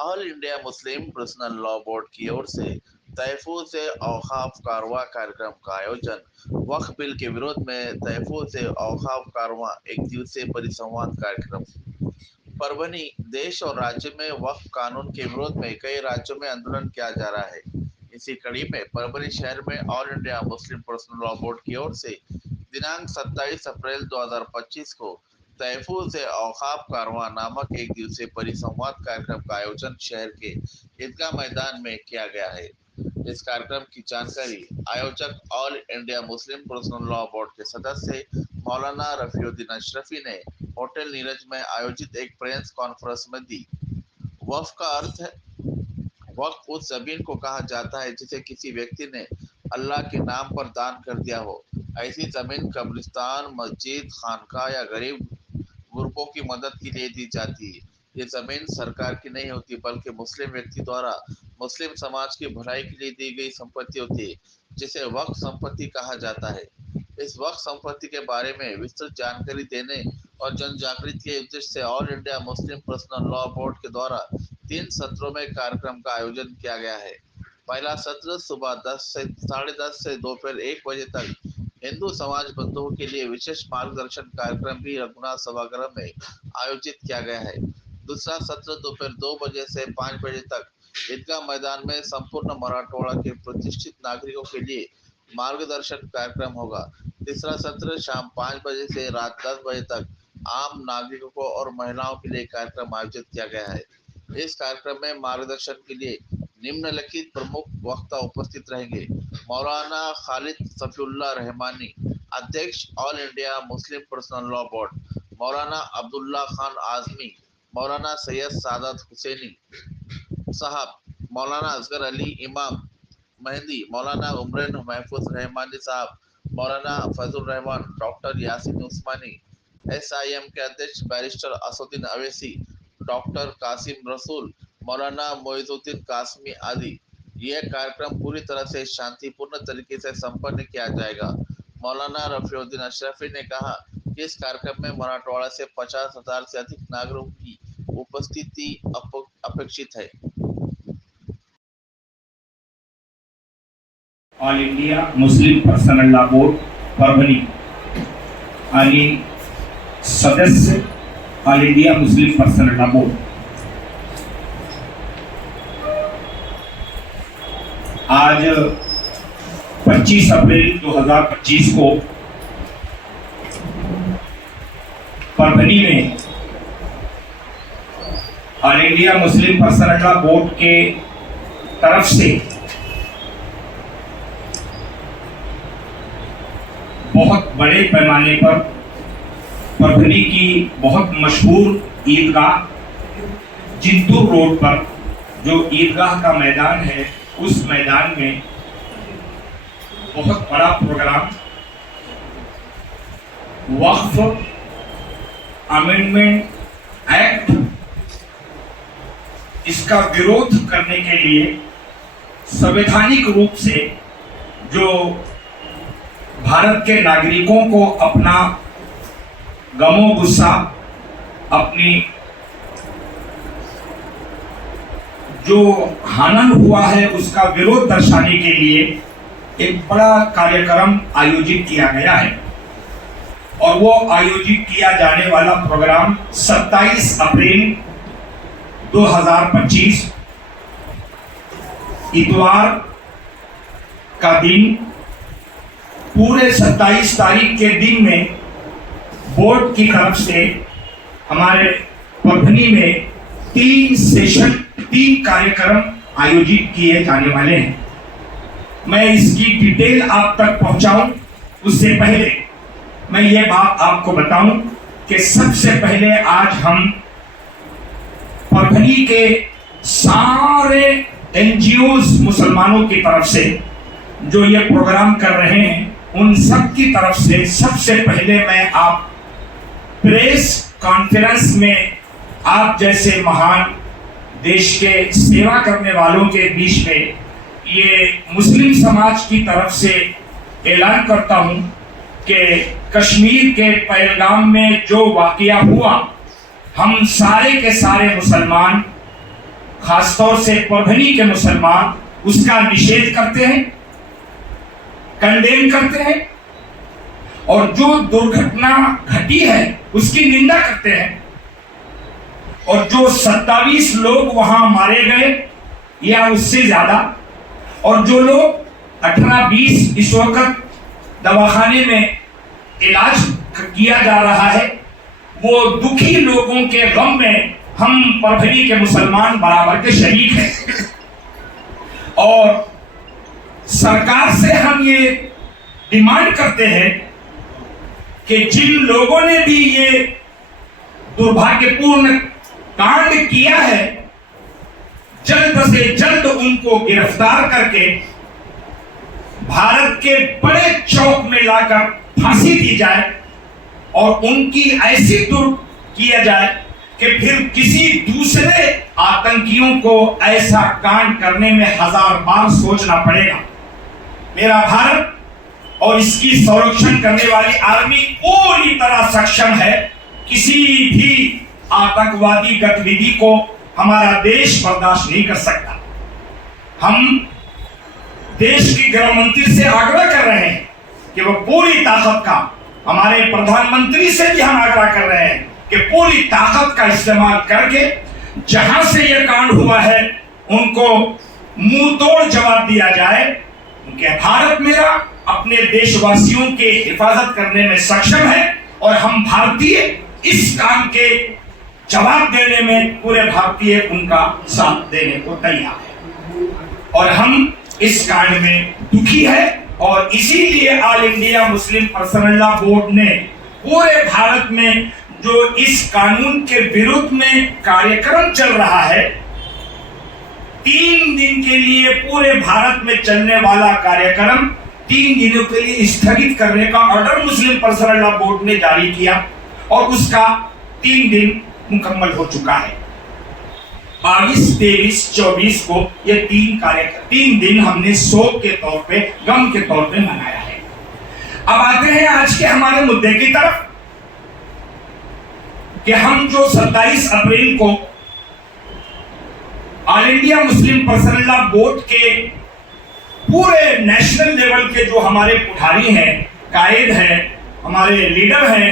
All India Muslim personal law board की ओर से तहफूज़ औक़ाफ़ कारवां कार्यक्रम का आयोजन। वक्फ बिल के विरोध में तहफूज़ औक़ाफ़ कारवां एक दिवसीय परिसंवाद कार्यक्रम। परभनी। देश और राज्य में वक्फ कानून के विरोध में कई राज्यों में आंदोलन किया जा रहा है। इसी कड़ी में परभनी शहर में all India Muslim personal law board की ओर से दिनांक 27 अप्रैल 2025 को तहफूज़ औक़ाफ़ कारवां नामक एक दिवसीय परिसंवाद कार्यक्रम का आयोजन शहर के ईदगाह मैदान में किया गया है। इस कार्यक्रम की जानकारी आयोजक all India Muslim personal law board के सदस्य मौलाना रफीउद्दीन अशरफी ने होटल नीरज में आयोजित एक प्रेस कॉन्फ्रेंस में दी। वक्फ का अर्थ है, वक्फ उस जमीन को कहा जाता है जिसे किसी व्यक्ति ने अल्लाह के नाम पर दान कर दिया हो। ऐसी जमीन कब्रिस्तान, मस्जिद, खानका या गरीब गुरबों की मदद के लिए दी जाती है। ये जमीन सरकार की नहीं होती बल्कि मुस्लिम व्यक्ति द्वारा मुस्लिम समाज की भलाई के लिए दी गई संपत्ति होती है, जिसे वक्फ संपत्ति कहा जाता है। इस वक्फ संपत्ति के बारे में विस्तृत जानकारी देने और जन जागृति के उद्देश्य से all India Muslim personal law board के द्वारा 3 सत्रों में कार्यक्रम का आयोजन किया गया है। पहला सत्र सुबह 10 से 10:30 से दोपहर 1 बजे तक हिंदू समाज बंधुओं के लिए विशेष मार्गदर्शन कार्यक्रम भी रघुनाथ सभागृह में आयोजित किया गया है। दूसरा सत्र दोपहर 2 बजे से 5 बजे तक ईदगाह मैदान में संपूर्ण मराठवाड़ा के प्रतिष्ठित नागरिकों के लिए मार्गदर्शन कार्यक्रम होगा। तीसरा सत्र शाम 5 बजे से रात 10 बजे तक आम नागरिकों को और महिलाओं के लिए कार्यक्रम आयोजित किया गया है। इस कार्यक्रम में मार्गदर्शन के लिए निम्नलिखित प्रमुख वक्ता उपस्थित रहेंगे। मौलाना खालिद सफीउल्लाह रहमानी, अध्यक्ष all India Muslim personal law board, मौलाना अब्दुल्ला खान आजमी, मौलाना सैयद सादत हुसैनी साहब, मौलाना असगर अली इमाम मेहंदी, मौलाना उमरन महफूज रहमानी साहब, मौलाना फजल रहमान, डॉक्टर यासीन उस्मानी, SIM के अध्यक्ष बैरिस्टर असुद्दीन अवैसी, डॉक्टर कासिम रसूल, मौलाना मोइजुद्दीन कासमी आदि। यह कार्यक्रम पूरी तरह से शांतिपूर्ण तरीके से संपन्न किया जाएगा। मौलाना रफीउद्दीन अशरफी ने कहा कि इस कार्यक्रम में मराठवाड़ा से 50,000 से अधिक नागरिकों की उपस्थिति अपेक्षित है। All India Muslim personal law board Parbhani आणि सदस्य all India Muslim personal law board आज 25 अप्रैल 2025 को परभणी में all India Muslim personal law board के तरफ से बहुत बड़े पैमाने पर परभणी की बहुत मशहूर ईदगाह जिंतूर रोड पर जो ईदगाह का मैदान है, उस मैदान में बहुत बड़ा प्रोग्राम वक्फ अमेंडमेंट एक्ट, इसका विरोध करने के लिए संवैधानिक रूप से जो भारत के नागरिकों को अपना गमो गुस्सा, अपनी जो हनन हुआ है उसका विरोध दर्शाने के लिए एक बड़ा कार्यक्रम आयोजित किया गया है। और वो आयोजित किया जाने वाला प्रोग्राम 27 अप्रैल 2025 इतवार का दिन, पूरे 27 तारीख के दिन में बोर्ड की तरफ से हमारे परभणी में 3 कार्यक्रम आयोजित किए जाने वाले हैं। मैं इसकी डिटेल आप तक पहुंचाऊं उससे पहले मैं ये बात आपको बताऊं कि सबसे पहले आज हम परभणी के सारे NGOs मुसलमानों की तरफ से जो ये प्रोग्राम कर रहे हैं, उन सब की तरफ से सबसे पहले मैं आप प्रेस कॉन्फ्रेंस में आप जैसे महान देश के सेवा करने वालों के बीच में ये मुस्लिम समाज की तरफ से ऐलान करता हूं कि कश्मीर के पहलगाम में जो वाकया हुआ, हम सारे के सारे मुसलमान खासतौर से परभनी के मुसलमान उसका निषेध करते हैं, कंडेम करते हैं और जो दुर्घटना घटी है उसकी निंदा करते हैं। और जो 27 लोग वहां मारे गए या उससे ज्यादा, और जो लोग 18-20 इस वक्त दवाखाने में इलाज किया जा रहा है, वो दुखी लोगों के गम में हम परभनी के मुसलमान बराबर के शरीक हैं। और सरकार से हम ये डिमांड करते हैं कि जिन लोगों ने भी ये दुर्भाग्यपूर्ण कांड किया है, जल्द से जल्द उनको गिरफ्तार करके भारत के बड़े चौक में लाकर फांसी दी जाए और उनकी ऐसी दूर किया जाए कि फिर किसी दूसरे आतंकियों को ऐसा कांड करने में 1000 बार सोचना पड़ेगा। मेरा भारत और इसकी संरक्षण करने वाली आर्मी पूरी तरह सक्षम है। किसी भी आतंकवादी गतिविधि को हमारा देश बर्दाश्त नहीं कर सकता। हम देश के गृह मंत्री से आग्रह कर रहे हैं कि वो पूरी ताकत का, हमारे प्रधानमंत्री से भी हम आग्रह कर रहे हैं कि पूरी ताकत का इस्तेमाल करके जहां से यह कांड हुआ है उनको मुंह तोड़ जवाब दिया जाए। उनके भारत मेरा अपने देशवासियों के हिफाजत करने में सक्षम है और हम भारतीय इस काम के जवाब देने में पूरे भारतीय उनका साथ देने को तैयार है। और हम इस कांड में दुखी है और इसीलिए all India Muslim personal law board ने पूरे भारत में जो इस कानून के विरुद्ध में कार्यक्रम चल रहा है, 3 दिन के लिए पूरे भारत में चलने वाला कार्यक्रम 3 दिनों के लिए स्थगित करने का ऑर्डर मुस्लिम पर्सनल लॉ बोर्ड ने जारी किया और उसका 3 दिन मुकम्मल हो चुका है। 22, 23, 24 को ये 3 दिन हमने शोक के तौर पे, गम के तौर पे मनाया है। अब आते हैं आज के हमारे मुद्दे की तरफ कि हम जो 27 अप्रैल को all India Muslim personal law board के पूरे नेशनल लेवल के जो हमारे पुजारी हैं, कायद हैं, हमारे लीडर हैं,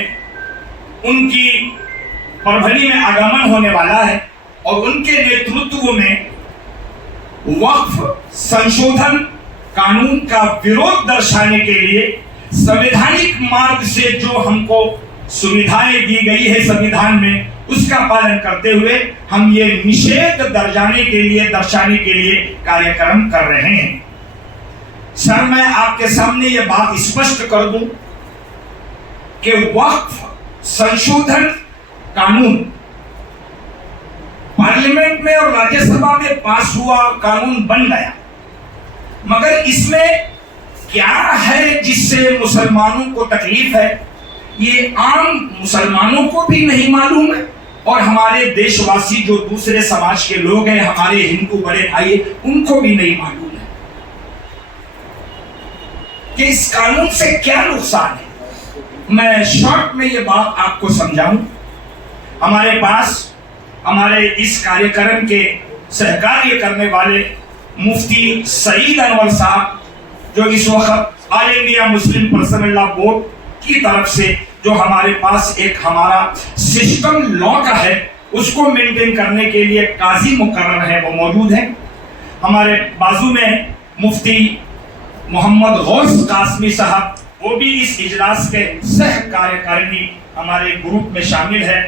उनकी परभनी में आगमन होने वाला है और उनके नेतृत्व में वक्फ संशोधन कानून का विरोध दर्शाने के लिए संवैधानिक मार्ग से जो हमको सुविधाएं दी गई है संविधान में, उसका पालन करते हुए हम ये निषेध दर्शाने के लिए कार्यक्रम कर रहे हैं। सर, मैं आपके सामने ये बात स्पष्ट कर दूं कि वक्फ संशोधन कानून पार्लियामेंट में और राज्यसभा में पास हुआ, कानून बन गया, मगर इसमें क्या है जिससे मुसलमानों को तकलीफ है, ये आम मुसलमानों को भी नहीं मालूम है और हमारे देशवासी जो दूसरे समाज के लोग हैं, हमारे हिंदू बड़े भाई, उनको भी नहीं मालूम है कि इस कानून से क्या नुकसान है। मैं शॉर्ट में ये बात आपको समझाऊं। हमारे पास हमारे इस कार्यक्रम के सहकार्य करने वाले मुफ्ती सईद अनवर साहब, जो इस वक्त all India Muslim personal law board की तरफ से जो हमारे पास एक हमारा सिस्टम लॉ का है उसको मेंटेन करने के लिए काजी मुकर्रर है, वो मौजूद है। हमारे बाजू में मुफ्ती मोहम्मद गौस कासमी साहब, वो भी इस इजलास के सह कार्यकारिणी हमारे ग्रुप में शामिल है।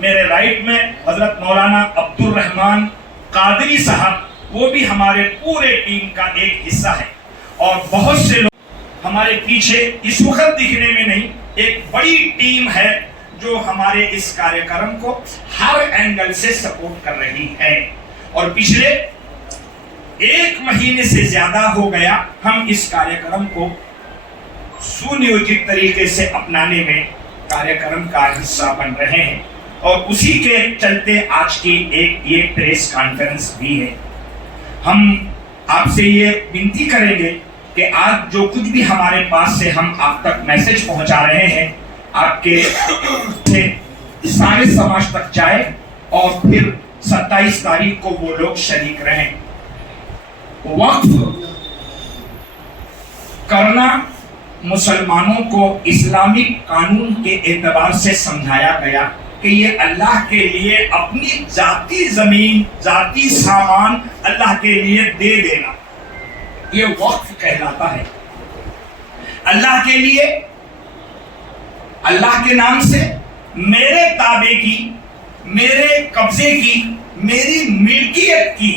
मेरे राइट में हजरत मौलाना अब्दुल रहमान कादरी साहब, वो भी हमारे पूरे टीम का एक हिस्सा है। और बहुत से लोग हमारे पीछे इस वक्त दिखने में नहीं, एक बड़ी टीम है जो हमारे इस कार्यक्रम को हर एंगल से सपोर्ट कर रही है। और पिछले 1 महीने से ज्यादा हो गया हम इस कार्यक्रम को सुनियोजित तरीके से अपनाने में कार्यक्रम का हिस्सा बन रहे हैं और उसी के चलते आज की ये प्रेस कॉन्फ्रेंस भी है। हम आपसे ये विनती करेंगे कि आज जो कुछ भी हमारे पास से हम आप तक मैसेज पहुंचा रहे हैं, आपके सारे समाज तक जाए और फिर 27 तारीख को वो लोग शरीक रहे। वक्फ करना मुसलमानों को इस्लामिक कानून के एतबार से समझाया गया कि ये अल्लाह के लिए अपनी जाती जमीन, जाती सामान अल्लाह के लिए दे देना, ये वक्फ कहलाता है। अल्लाह के लिए, अल्लाह के नाम से मेरे ताबे की, मेरे कब्जे की, मेरी मिल्कियत की,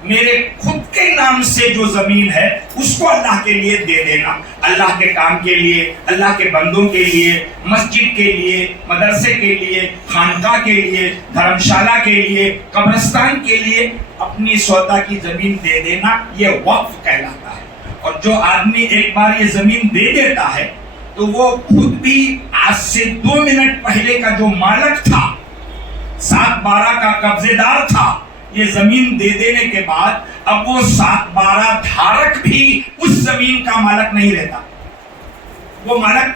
मेरे खुद के नाम से जो जमीन है उसको अल्लाह के लिए दे देना। अल्लाह के काम के लिए, अल्लाह के बंदों के लिए, मस्जिद के लिए, मदरसे के लिए, खानका के लिए, धर्मशाला के लिए, कब्रिस्तान के लिए अपनी सौदा की जमीन दे देना, ये वक्फ कहलाता है। और जो आदमी एक बार ये जमीन दे देता है तो वो खुद भी आज से 2 मिनट पहले का जो मालिक था, 7/12 का कब्जेदार था, ये जमीन दे देने के बाद अब वो 7/12 धारक भी उस जमीन का मालिक नहीं रहता, वो मालिक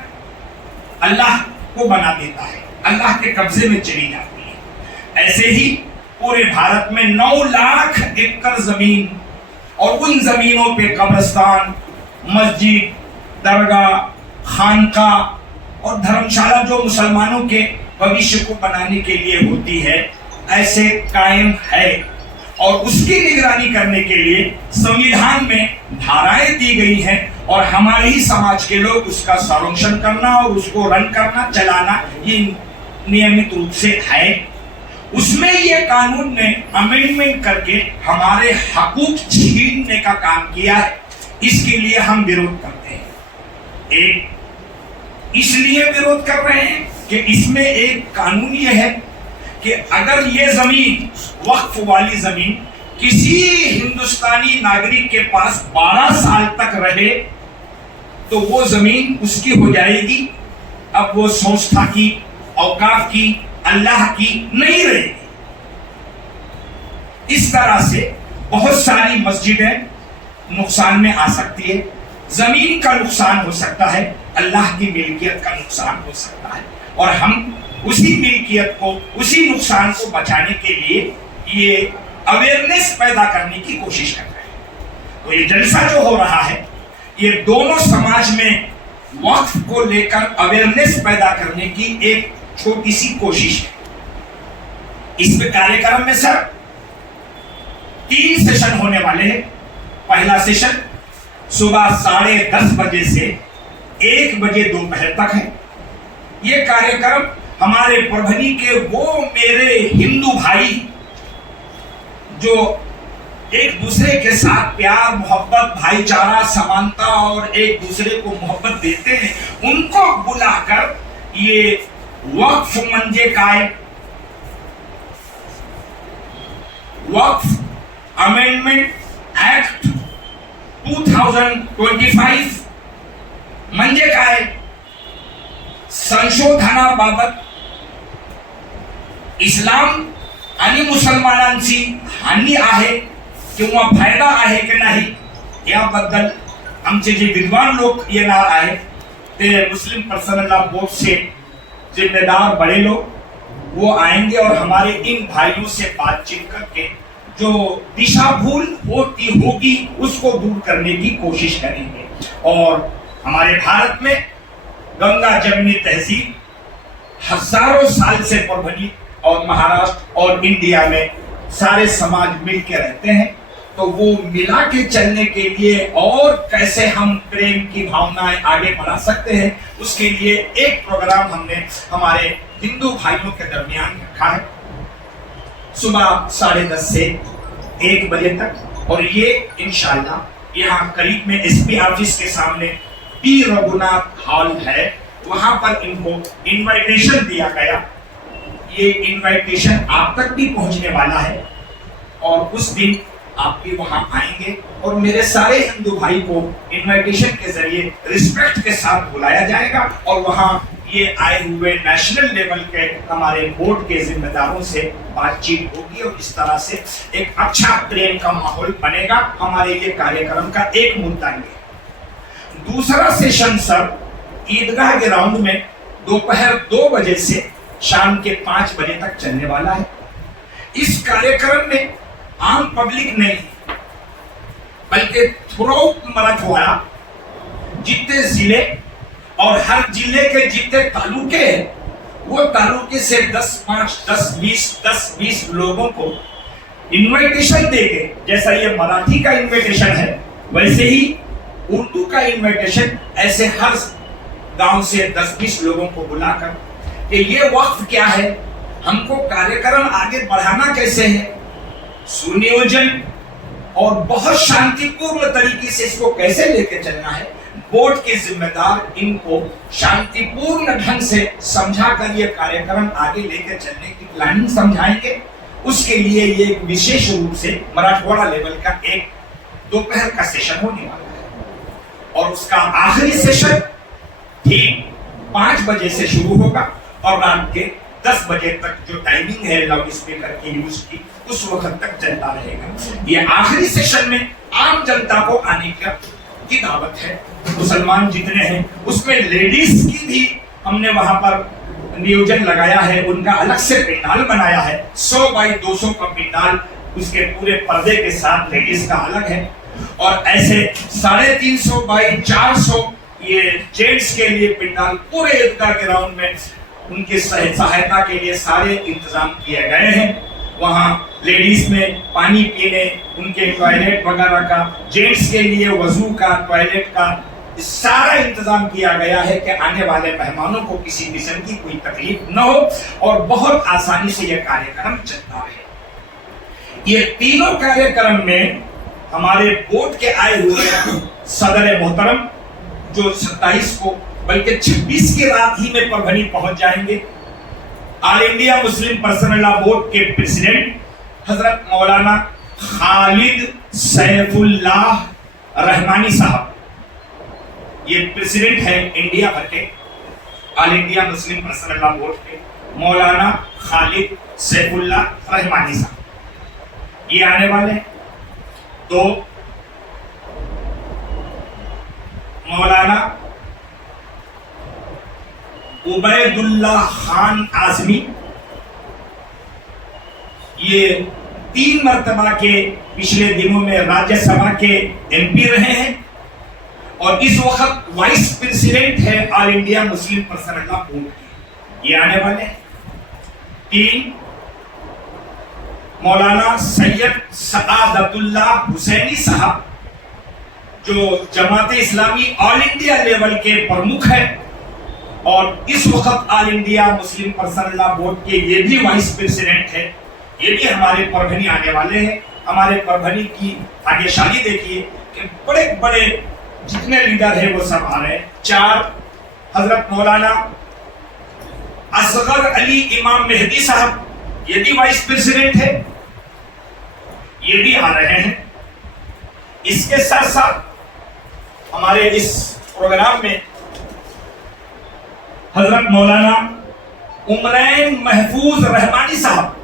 अल्लाह को बना देता है, अल्लाह के कब्जे में चली जाती है। ऐसे ही पूरे भारत में 9 लाख एकड़ जमीन और उन जमीनों पे कब्रिस्तान, मस्जिद, दरगाह, खानका और धर्मशाला जो मुसलमानों के भविष्य को बनाने के लिए होती है, ऐसे कायम है। और उसकी निगरानी करने के लिए संविधान में धाराएं दी गई हैं और हमारे ही समाज के लोग उसका संरक्षण करना और उसको रन करना, चलाना ये नियमित रूप से है। उसमें ये कानून ने अमेंडमेंट करके हमारे हकूक छीनने का काम किया है। इसके लिए हम विरोध करते हैं। एक इसलिए विरोध कर रहे हैं कि इसमें एक कानून ये है कि अगर ये जमीन, वक्फ वाली जमीन, किसी हिंदुस्तानी नागरिक के पास 12 साल तक रहे तो वो जमीन उसकी हो जाएगी। अब वो संस्था की, औकाफ की, अल्लाह की नहीं रहेगी। इस तरह से बहुत सारी मस्जिदें नुकसान में आ सकती है, जमीन का नुकसान हो सकता है, अल्लाह की मिल्कियत का नुकसान हो सकता है। और हम उसी मिल्कियत को, उसी नुकसान को बचाने के लिए ये अवेयरनेस पैदा करने की कोशिश कर रहे हैं। तो ये जलसा जो हो रहा है, ये दोनों समाज में वक्फ को लेकर अवेयरनेस पैदा करने की एक छोटी सी कोशिश है। इस कार्यक्रम में सर 3 सेशन होने वाले हैं। पहला सेशन सुबह 10:30 बजे से 1 बजे दोपहर तक है। ये कार्यक्रम हमारे परभनी के वो मेरे हिंदू भाई जो एक दूसरे के साथ प्यार, मोहब्बत, भाईचारा, समानता और एक दूसरे को मोहब्बत देते हैं, उनको बुलाकर ये वक्फ मंजे काय, वक्फ अमेंडमेंट एक्ट 2025 म्हणजे काय, संशोधनाबाबत इस्लाम आणि मुसलमानांची हानी आहे किंवा फायदा आहे की नाही याबद्दल आमचे जे विद्वान लोक येणार आहेत ते मुस्लिम पर्सनल लॉ बोर्ड से जिम्मेदार बड़े लोग वो आएंगे और हमारे इन भाइयों से बातचीत करके जो दिशा भूल होती होगी उसको दूर करने की कोशिश करेंगे। और हमारे भारत में गंगा जमुनी तहजीब हजारों साल से परभनी और महाराष्ट्र और इंडिया में सारे समाज मिल के रहते हैं, तो वो मिला के चलने के लिए और कैसे हम प्रेम की भावनाएं आगे बढ़ा सकते हैं, उसके लिए एक प्रोग्राम हमने हमारे हिंदू भाइयों के दरमियान रखा है सुबह 10:30 से 1 बजे तक। और ये इंशाल्लाह यहाँ करीब में एसपी ऑफिस के सामने पी रघुनाथ हॉल है, वहां पर इनको इनविटेशन दिया गया। ये इनविटेशन आप तक भी पहुंचने वाला है और उस दिन आप भी वहां आएंगे और मेरे सारे हिंदू भाई को इनविटेशन के जरिए रिस्पेक्ट के साथ बुलाया जाएगा और वहां ये आए हुए नेशनल लेवल के हमारे बोर्ड के जिम्मेदारों से बातचीत होगी और इस तरह से एक अच्छा प्रेम का माहौल बनेगा। हमारे ये कार्यक्रम का एक मुद्दा है। दूसरा सेशन सर ईदगाह ग्राउंड में दोपहर 2 बजे से शाम के 5 बजे तक चलने वाला है। इस कार्यक्रम में आम पब्लिक नहीं बल्कि थ्रू मराठवाड़ा जितने जिले और हर जिले के जितने तालुके हैं वो तालुके से 10-20 लोगों को इनविटेशन देके, जैसा ये मराठी का इनविटेशन है वैसे ही उर्दू का इनविटेशन ऐसे हर गांव से 10-20 लोगों को बुलाकर कि ये वक्त क्या है, हमको कार्यक्रम आगे बढ़ाना कैसे है, सुनियोजन और बहुत शांतिपूर्ण तरीके से इसको कैसे लेके चलना है, बोर्ड के जिम्मेदार इनको शांतिपूर्ण ढंग से समझाकर ये कार्यक्रम आगे लेकर चलने की प्लानिंग समझाएंगे। उसके लिए ये एक विशेष रूप से मराठवाड़ा लेवल का एक दोपहर का सेशन होने वाला है और उसका आखिरी सेशन ठीक 5 बजे से शुरू होगा और रात के 10 बजे तक जो टाइमिंग है लाउड स्पीकर की यूज की उस वक्त तक चलता रहेगा। ये आखिरी सेशन में आम जनता को आने की दावत है। मुसलमान जितने हैं उसमें लेडीज की भी हमने वहां पर नियोजन लगाया है, उनका अलग से पंडाल बनाया है। 100 बाई 200 का पंडाल उसके पूरे पर्दे के साथ लेडीज का अलग है और ऐसे 350 बाई 400 ये जेंट्स के लिए पंडाल पूरे ईदगाह ग्राउंड में उनकी सहायता के लिए सारे इंतजाम किए गए हैं। वहाँ लेडीज में पानी पीने, उनके टॉयलेट वगैरह का, जेंट्स के लिए वजू का, टॉयलेट का सारा इंतजाम किया गया है कि आने वाले मेहमानों को किसी किस्म की कोई तकलीफ न हो और बहुत आसानी से यह कार्यक्रम चलता रहे। ये तीनों कार्यक्रम में हमारे बोर्ड के आए हुए सदर मोहतरम जो 27 को बल्कि 26 की रात ही में परभनी पहुंच जाएंगे, all India Muslim personal law board के प्रेसिडेंट हजरत मौलाना खालिद सैफुल्लाह रहमानी साहब, ये प्रेसिडेंट है इंडिया भर के all India Muslim personal law board के मौलाना खालिद सैफुल्लाह रहमानी साहब, ये आने वाले। तो मौलाना उबैदुल्लाह खान आजमी, ये 3 मर्तबा के पिछले दिनों में राज्यसभा के एमपी रहे हैं और इस वक्त वाइस प्रेसिडेंट है all India Muslim personal law board के, ये आने वाले। 3 मौलाना सैयद सआदतुल्लाह हुसैनी साहब जो Jamaat Islami all India level के प्रमुख है और इस वक्त all India Muslim personal law board के ये भी वाइस प्रेसिडेंट है, ये भी हमारे परभनी आने वाले हैं। हमारे परभनी की भाग्यशाली देखिए कि बड़े बड़े जितने लीडर हैं वो सब आ रहे हैं। 4 हजरत मौलाना असगर अली इमाम मेहदी साहब, ये भी वाइस प्रेसिडेंट है, ये भी आ रहे हैं। इसके साथ साथ हमारे इस प्रोग्राम में हजरत मौलाना उमरैन महफूज रहमानी साहब,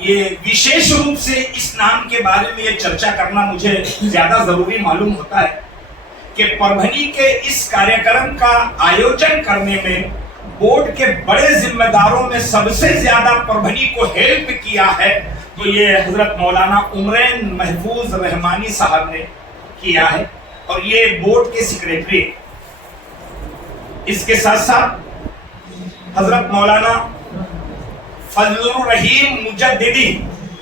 ये विशेष रूप से इस नाम के बारे में ये चर्चा करना मुझे ज्यादा जरूरी मालूम होता है कि परभनी के इस कार्यक्रम का आयोजन करने में बोर्ड के बड़े जिम्मेदारों में सबसे ज्यादा परभनी को हेल्प किया है तो ये हजरत मौलाना उमरैन महफूज रहमानी साहब ने किया है और ये बोर्ड के सेक्रेटरी। इसके साथ साथ हजरत मौलाना फजलुर रहीम मुजद्दिदी,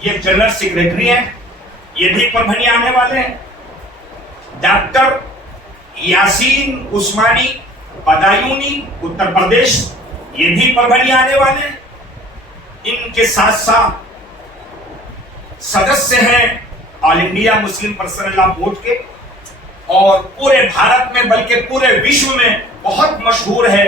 ये जनरल सेक्रेटरी हैं, ये भी परभनी आने वाले हैं। डॉक्टर यासीन उस्मानी बदायूनी उत्तर प्रदेश, ये भी परभनी आने वाले हैं। इनके साथ साथ सदस्य हैं all India Muslim personal law board के और पूरे भारत में बल्कि पूरे विश्व में बहुत मशहूर है।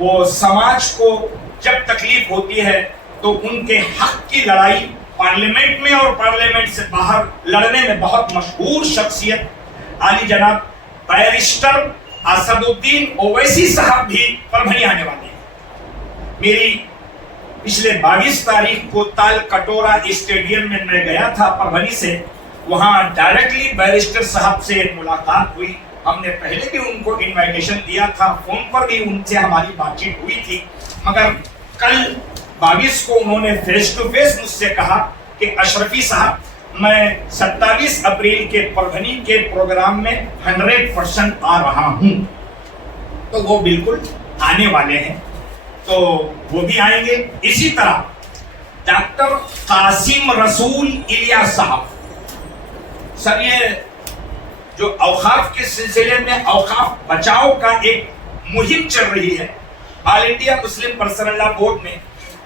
वो समाज को जब तकलीफ होती है तो उनके हक की लड़ाई पार्लियामेंट में और पार्लियामेंट से बाहर लड़ने में बहुत मशहूर शख्सियत आली जनाब बैरिस्टर असदुद्दीन ओवैसी साहब भी परभनी आने वाले हैं। मेरी पिछले 22 तारीख को ताल कटोरा स्टेडियम में मैं गया था परभनी से, वहां डायरेक्टली बैरिस्टर साहब से मुलाकात हुई। हमने पहले भी उनको इनविटेशन दिया था, फोन पर भी उनसे हमारी बातचीत हुई थी, मगर कल 22 को उन्होंने फेस टू फेस मुझसे कहा कि अशरफी साहब, मैं 27 अप्रैल के परभनी के प्रोग्राम में 100% आ रहा हूं। तो वो बिल्कुल आने वाले हैं, तो वो भी आएंगे। इसी तरह डॉक्टर कासिम रसूल इलियास साहब, सर ये जो औकाफ के सिलसिले में औकाफ बचाओ का एक मुहिम चल रही है, all India Muslim personal law board ने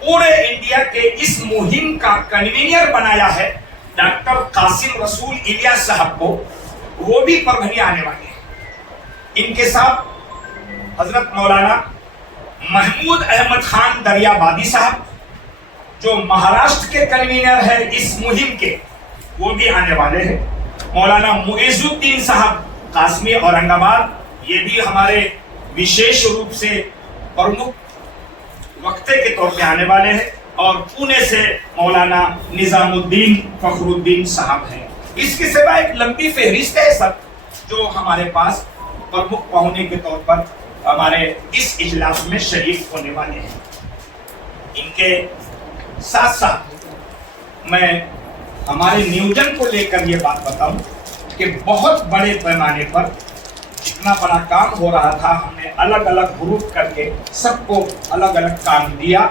पूरे इंडिया के इस मुहिम का कन्वीनर बनाया है डॉक्टर कासिम रसूल इलियास साहब को। वो भी परभनी आने वाले हैं। इनके साथ हजरत मौलाना महमूद अहमद खान दरियाबादी साहब, जो महाराष्ट्र के कन्वीनर है इस मुहिम के, वो भी आने वाले हैं। मौलाना मुइजुद्दीन साहब कासमी औरंगाबाद, ये भी हमारे विशेष रूप से प्रमुख वक्ते के तौर पे आने वाले हैं। और पुणे से मौलाना निजामुद्दीन फखरुद्दीन साहब हैं। इसके सिवा एक लंबी फहरिस्त है सब, जो हमारे पास प्रमुख पहुंचे के तौर पर हमारे इस इजलास में शरीक होने वाले हैं। इनके साथ साथ मैं हमारे नियोजन को लेकर ये बात बताऊं कि बहुत बड़े पैमाने पर जितना बड़ा काम हो रहा था, हमने अलग अलग ग्रुप करके सबको अलग अलग काम दिया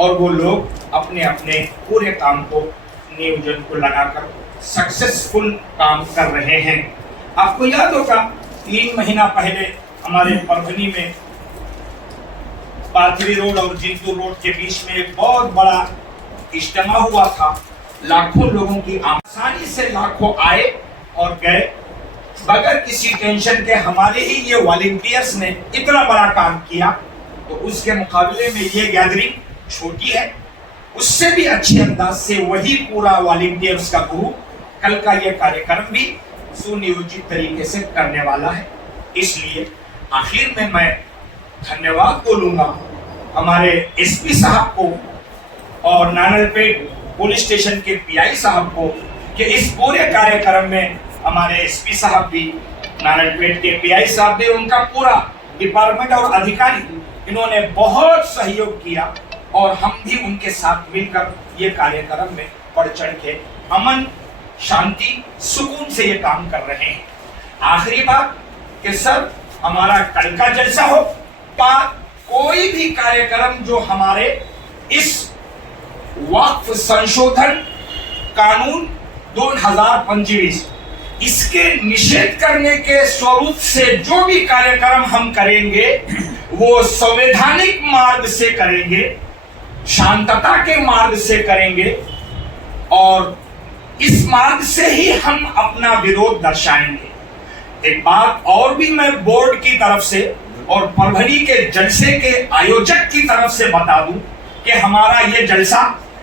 और वो लोग अपने अपने पूरे काम को नियोजन को लगाकर सक्सेसफुल काम कर रहे हैं। आपको याद होगा 3 महीना पहले हमारे परभनी में पाथरी रोड और जिंतूर रोड के बीच में एक बहुत बड़ा इज्तिमा हुआ था। लाखों लोगों की आसानी से लाखों आए और गए बगैर किसी टेंशन के। हमारे ही ये वॉलंटियर्स ने इतना बड़ा काम किया, तो उसके मुकाबले में ये गैदरिंग छोटी है। उससे भी अच्छे अंदाज से वही पूरा वॉलंटियर्स का ग्रुप कल का ये कार्यक्रम भी सुनियोजित तरीके से करने वाला है। इसलिए आखिर में मैं धन्यवाद बोलूंगा हमारे एसपी साहब को और नानलपेट पुलिस स्टेशन के पीआई साहब को कि इस पूरे कार्यक्रम में हमारे एसपी साहब भी, नारायणपेट के पीआई साहब भी, उनका पूरा डिपार्टमेंट और अधिकारी, इन्होंने बहुत सहयोग किया और हम भी उनके साथ मिलकर ये कार्यक्रम में बढ़ चढ़ के अमन शांति सुकून से ये काम कर रहे हैं। आखिरी बात कि सर हमारा कल का जलसा हो या कोई भी कार्यक्रम जो हमारे इस वक्फ संशोधन कानून 2025 इसके निषेध करने के स्वरूप से जो भी कार्यक्रम हम करेंगे वो संवैधानिक मार्ग से करेंगे, शांतता के मार्ग से करेंगे और इस मार्ग से ही हम अपना विरोध दर्शाएंगे। एक बात और भी मैं बोर्ड की तरफ से और परभनी के जलसे के आयोजक की तरफ से बता दूं कि हमारा ये जलसा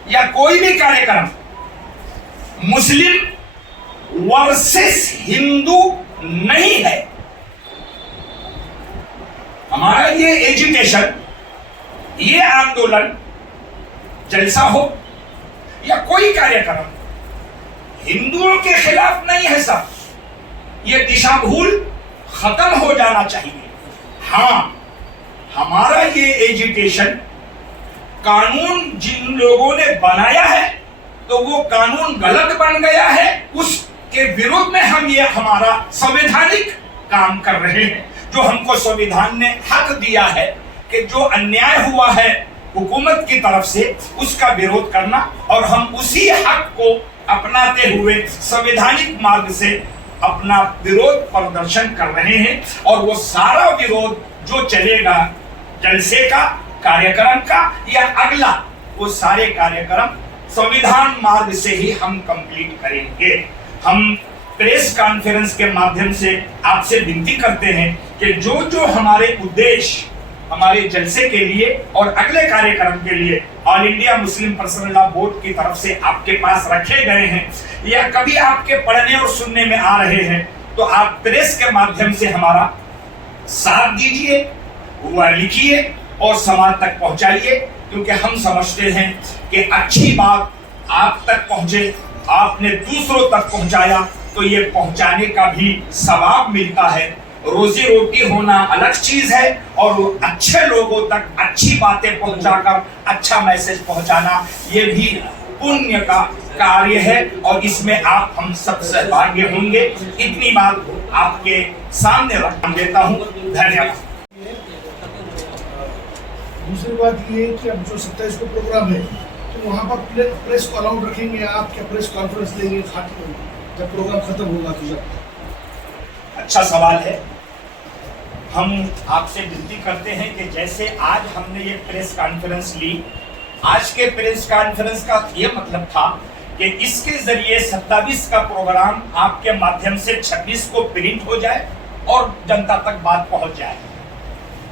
या कोई भी कार्यक्रम मुस्लिम वर्सेस हिंदू नहीं है। हमारा ये एजुटेशन, ये आंदोलन, जलसा हो या कोई कार्यक्रम हिंदुओं के खिलाफ नहीं है साहब। ये दिशा भूल खत्म हो जाना चाहिए। हाँ, हमारा ये एजुकेशन कानून जिन लोगों ने बनाया है तो वो कानून गलत बन गया है, उसके विरोध में हम ये हमारा संवैधानिक काम कर रहे हैं। जो हमको संविधान ने हक दिया है कि जो अन्याय हुआ है हुकूमत की तरफ से उसका विरोध करना, और हम उसी हक को अपनाते हुए संवैधानिक मार्ग से अपना विरोध प्रदर्शन कर रहे हैं। और वो सारा विरोध जो चलेगा जलसे का, कार्यक्रम का या अगला, वो सारे कार्यक्रम संविधान मार्ग से ही हम कंप्लीट करेंगे। हम प्रेस कॉन्फ्रेंस के माध्यम से आपसे विनती करते हैं कि जो जो हमारे उद्देश्य हमारे जलसे के लिए और अगले कार्यक्रम के लिए all India Muslim personal law board की तरफ से आपके पास रखे गए हैं या कभी आपके पढ़ने और सुनने में आ रहे हैं, तो आप प्रेस के माध्यम से हमारा साथ दीजिए, वह लिखिए और समाज तक पहुंचाइए। क्योंकि हम समझते हैं कि अच्छी बात आप तक पहुंचे, आपने दूसरों तक पहुंचाया तो ये पहुंचाने का भी सवाब मिलता है। रोजी रोटी होना अलग चीज है और अच्छे लोगों तक अच्छी बातें पहुंचाकर अच्छा मैसेज पहुंचाना ये भी पुण्य का कार्य है और इसमें आप हम सब सहभागी होंगे। इतनी बात आपके सामने रख देता हूं। धन्यवाद। दूसरी बात ये है कि अब जो 27 को प्रोग्राम है तो वहाँ पर प्रेस को अलाउड रखेंगे आप, क्या प्रेस कॉन्फ्रेंस देंगे जब प्रोग्राम खत्म होगा तो? जब अच्छा सवाल है। हम आपसे विनती करते हैं कि जैसे आज हमने ये प्रेस कॉन्फ्रेंस ली, आज के प्रेस कॉन्फ्रेंस का ये मतलब था कि इसके जरिए 27 का प्रोग्राम आपके माध्यम से 26 को प्रिंट हो जाए और जनता तक बात पहुंच जाए।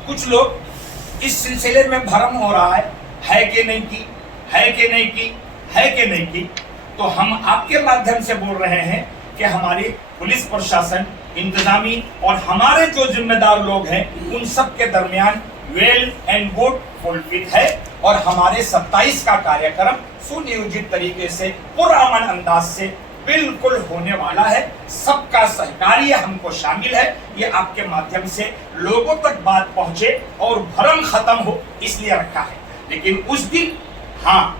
कुछ लोग इस सिलसिले में भ्रम हो रहा है कि नहीं की, है कि नहीं की, है कि नहीं की। तो हम आपके माध्यम से बोल रहे हैं कि हमारी पुलिस प्रशासन, इंतजामी और हमारे जो जिम्मेदार लोग हैं उन सब के दरमियान वेल एंड गुड फुलफिल है और हमारे 27 का कार्यक्रम सुनियोजित तरीके से पुरअमन अंदाज से बिल्कुल होने वाला है। सबका सहकार्य हमको शामिल है। ये आपके माध्यम से लोगों तक बात पहुंचे और भ्रम खत्म हो इसलिए रखा है। लेकिन उस दिन हाँ,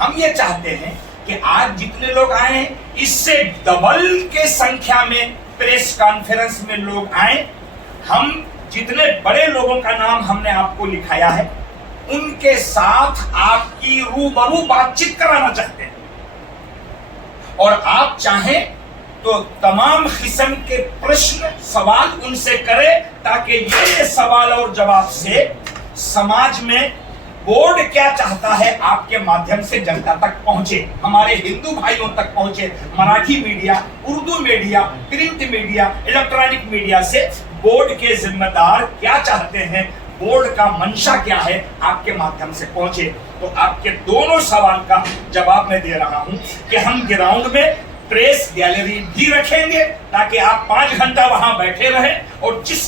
हम ये चाहते हैं कि आज जितने लोग आए हैं इससे डबल के संख्या में प्रेस कॉन्फ्रेंस में लोग आए। हम जितने बड़े लोगों का नाम हमने आपको लिखाया है उनके साथ आपकी रूबरू बातचीत कराना चाहते हैं और आप चाहें तो तमाम किस्म के प्रश्न सवाल उनसे करें ताकि ये सवाल और जवाब से समाज में बोर्ड क्या चाहता है आपके माध्यम से जनता तक पहुंचे, हमारे हिंदू भाइयों तक पहुंचे। Marathi media, Urdu media, print media, electronic media से बोर्ड के जिम्मेदार क्या चाहते हैं, बोर्ड का मंशा क्या है, आपके माध्यम से पहुंचे। तो आपके दोनों सवाल का जवाब मैं दे रहा हूं कि हम ग्राउंड में प्रेस गैलरी भी रखेंगे ताकि आप 5 घंटा वहां बैठे रहें और जिस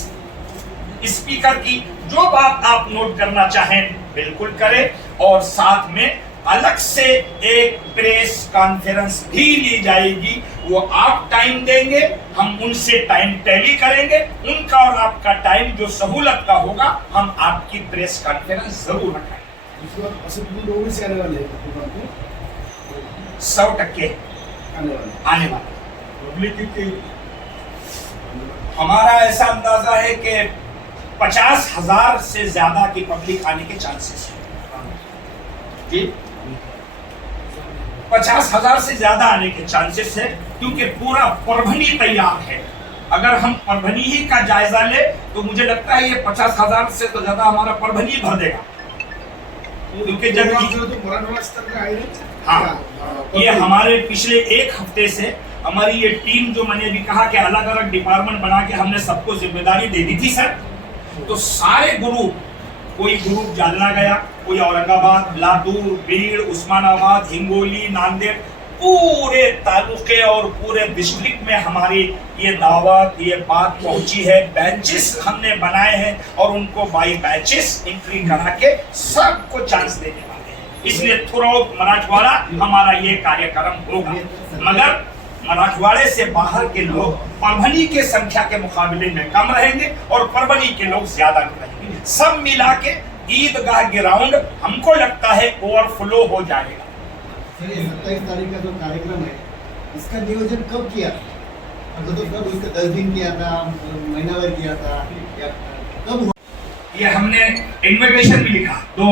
स्पीकर की जो बात आप नोट करना चाहें बिल्कुल करें। और साथ में अलग से एक प्रेस कॉन्फ्रेंस भी ली जाएगी, वो आप टाइम देंगे, हम उनसे टाइम टैली करेंगे, उनका और आपका टाइम जो सहूलत का होगा हम आपकी प्रेस कॉन्फ्रेंस जरूर रखेंगे। लोग से आने वाले 100% आने वाले। हमारा ऐसा अंदाजा है कि 50,000 से ज्यादा की पब्लिक आने के चांसेस है जी। 50,000 से ज्यादा आने के चांसेस है क्योंकि पूरा परभनी तैयार है। अगर हम परभनी ही का जायजा ले तो मुझे लगता है ये 50,000 से तो ज्यादा हमारा परभनी भर देगा क्योंकि जब हाँ, ये हमारे पिछले एक हफ्ते से हमारी ये टीम जो मैंने भी कहा कि अलग अलग डिपार्टमेंट बना के हमने सबको जिम्मेदारी दे दी थी सर। तो सारे ग्रुप, कोई ग्रुप जालना गया, कोई औरंगाबाद, लातूर, बीड़, उस्मानाबाद, हिंगोली, नांदेड़, पूरे तालुके और पूरे डिस्ट्रिक्ट में हमारी ये दावत, ये बात पहुंची है। बैचेस हमने बनाए हैं और उनको बाई बैचेस एंट्री करा के सबको चांस देने वाले हैं। इसलिए थ्रू आउट मराठवाड़ा हमारा ये कार्यक्रम होगा। मगर मराठवाड़े से बाहर के लोग परभनी के संख्या के मुकाबले में कम रहेंगे और परभनी के लोग ज्यादा रहेंगे। सब मिला के ईदगाह ग्राउंड हमको लगता है ओवरफ्लो हो जाएगा। 27 तारीख का जो कार्यक्रम है इसका नियोजन कब किया? तो कब उसका 10 दिन किया था, महीना भर किया था या कब? ये हमने इन्व्हिटेशन भी लिखा। तो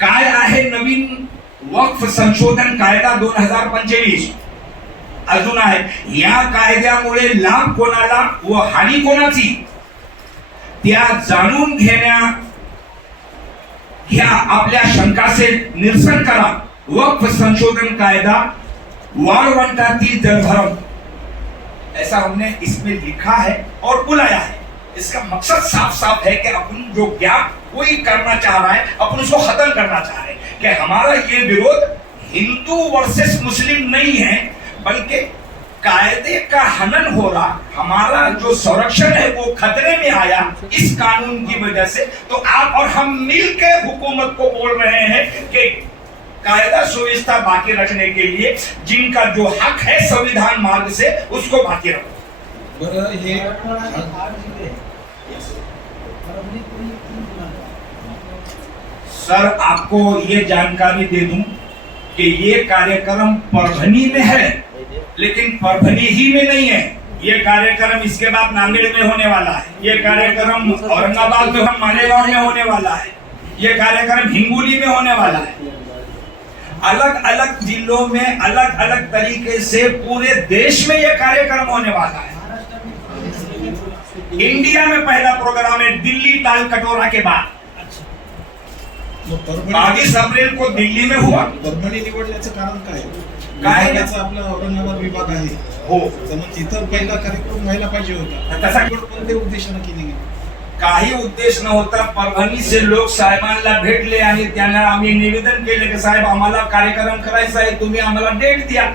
काय आहे नवीन वक्फ संशोधन कायदा 2025 अजून आहे। या कायद्यामुळे लाभ कोणाला व हानी कोणाची त्या जाणून घेण्या ह्या आपल्या शंकाचे निरसन करा। वक्फ संशोधन कायदा वाळवंटातील जलभरम, ऐसा हमने इसमें लिखा है और बुलाया है। इसका मकसद साफ साफ है कि अपन जो गैप कोई करना चाह रहा है अपन उसको खत्म करना चाह रहे हैं कि हमारा ये विरोध हिंदू वर्सेस मुस्लिम नहीं है बल्कि कायदे का हनन हो रहा, हमारा जो संरक्षण है वो खतरे में आया इस कानून की वजह से। तो आप और हम मिलकर हुकूमत को बोल रहे हैं कि कायदा सुव्यवस्था बाकी रखने के लिए जिनका जो हक है संविधान मार्ग से उसको बाकी रखो। बरं हे सर आपको ये जानकारी दे दूं कि ये कार्यक्रम परभनी में है, लेकिन परभनी ही में नहीं है। ये कार्यक्रम इसके बाद नांदेड़ में होने वाला है, ये कार्यक्रम औरंगाबाद में, मालेगांव में होने वाला है, ये कार्यक्रम हिंगोली में होने वाला है। अलग अलग जिलों में अलग अलग तरीके से पूरे देश में ये कार्यक्रम होने वाला है। इंडिया में पहला प्रोग्राम है दिल्ली ताल कटोरा के बाद। 22 अप्रैल को दिल्ली में हुआ। परभणी निवडण्याचं कारण काय? काय? विभागाचा आपला औरंगाबाद विभाग आहे, हो, तर मग तिथं पहिला कार्यक्रम व्हायला पाहिजे होता. तसा निवड कोणत्या उद्देशाने केली गेली? काही उद्देश नव्हता. परभणी से लोक साहेबांना भेटले आणि त्यांना आम्ही निवेदन केले की साहेब आम्हाला कार्यक्रम करायचा आहे, तुम्ही आम्हाला डेट द्या.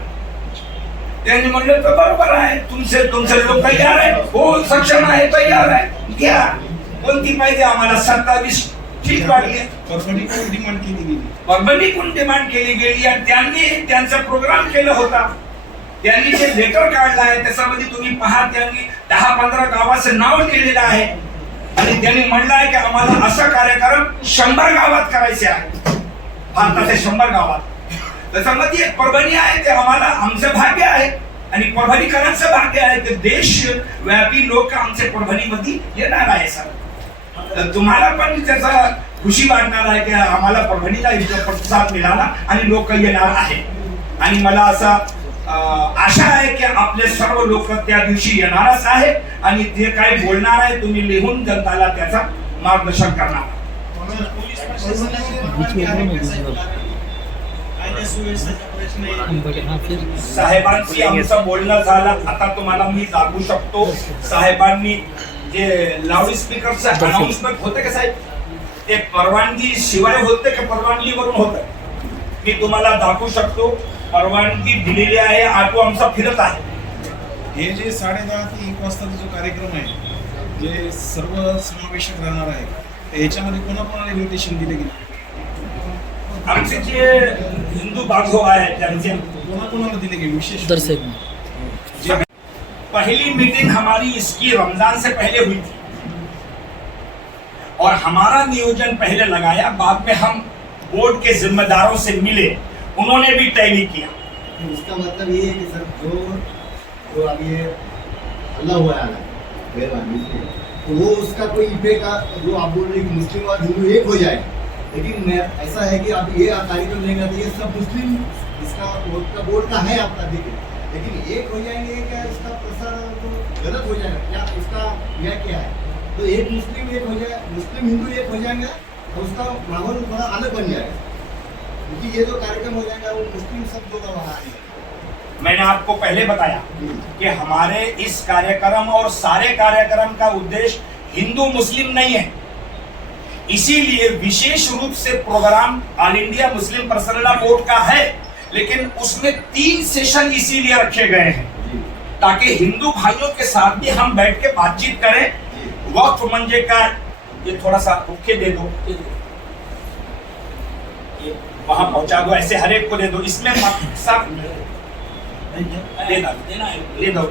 त्यांनी म्हणलं तर बरोबर आहे, तुमचे लोक तयार आहे, हो सक्षम आहे, तयार आहे, घ्या कोणती पाहिजे आम्हाला. 27 ठीक वाटली. परभणीकडून डिमांड केली गेली. परभणीकडून डिमांड केली गेली आणि त्यांनी त्यांचा प्रोग्राम केला होता. त्यांनी जे लेटर काढलं आहे त्याच्यामध्ये तुम्ही पहा, त्यांनी 10-15 गावाचं नाव लिहिलेलं आहे आणि त्यांनी म्हणलं आहे की आम्हाला असा कार्यक्रम 100 गावात करायचे आहे, भारताच्या 100 गावात. त्याच्यामध्ये एक परभणी आहे, ते आम्हाला आमचं भाग्य आहे आणि परभणीकरांचं भाग्य आहे की देशव्यापी लोक आमच्या परभणीमध्ये येणार आहे. सर तर तुम्हाला पण त्याचा खुशी वाटणार आहे की आम्हाला परभणीला इतका प्रतिसाद मिळाला आणि लोक येणार आहे. आणि मला असा आशा आहे की आपले सर्व लोक त्या दिवशी येणारच आहे आणि जे काही बोलणार आहे तुम्ही लिहून जनताला त्याचा मार्गदर्शन करणार. साहेबांशी आमचं बोलणं झालं. आता तुम्हाला मी दाखवू शकतो. साहेबांनी जे लाऊड स्पीकरचं अनाउन्समेंट होतं का साहेब, ते परवानगी शिवाय होतं का परवानगीवरून होतं? मी तुम्हाला दाखवू शकतो. परवानगी दिलेली आहे, ऑटो आमचा फिरत आहे. हे जे 10:30 ते 1 वाजताचा जो कार्यक्रम आहे, जे सर्व समावेशक राहणार आहे, तर याच्यामध्ये कोणाकोणाला इन्व्हिटेशन दिले गेले? आमचे जे हिंदू बांधव आहे त्यांचे कोणाकोणाला दिले गेले विशेष? पहली मीटिंग हमारी इसकी रमजान से पहले हुई थी और हमारा नियोजन पहले लगाया, बाद में हम बोर्ड के जिम्मेदारों से मिले, उन्होंने भी टैली किया. इसका मतलब ये है कि सर जो अभी ये हल्ला हुआ है ना मेहरबानी से, तो वो उसका कोई इफेक्ट जो आप बोल रहे हैं कि मुस्लिम और हिंदू एक हो जाए, लेकिन मैं ऐसा है कि अब ये कार्यक्रम नहीं करते, ये सब मुस्लिम इसका बोर्ड का है आपका, लेकिन एक हो जाएंगे क्या? इसका प्रसार तो गलत हो जाएगा क्या? इसका यह क्या है? तो एक मुस्लिम एक हो जाए, मुस्लिम हिंदू एक हो जाएंगे तो उसका माहौल थोड़ा अलग बन जाएगा, क्योंकि ये जो कार्यक्रम हो जाएगा वो मुस्लिम सब लोग वहाँ आएंगे. मैंने आपको पहले बताया कि हमारे इस कार्यक्रम और सारे कार्यक्रम का उद्देश्य हिंदू मुस्लिम नहीं है. इसीलिए विशेष रूप से program all India Muslim personal law board का है, लेकिन उसमें 3 सेशन इसीलिए रखे गए हैं ताकि हिंदू भाइयों के साथ भी हम बैठ के बातचीत करें. वक्फ मंजे का ये थोड़ा सा रुके दे दो, वहां पहुंचा दो, ऐसे हर एक को दे दो. इसमें सब दे दो.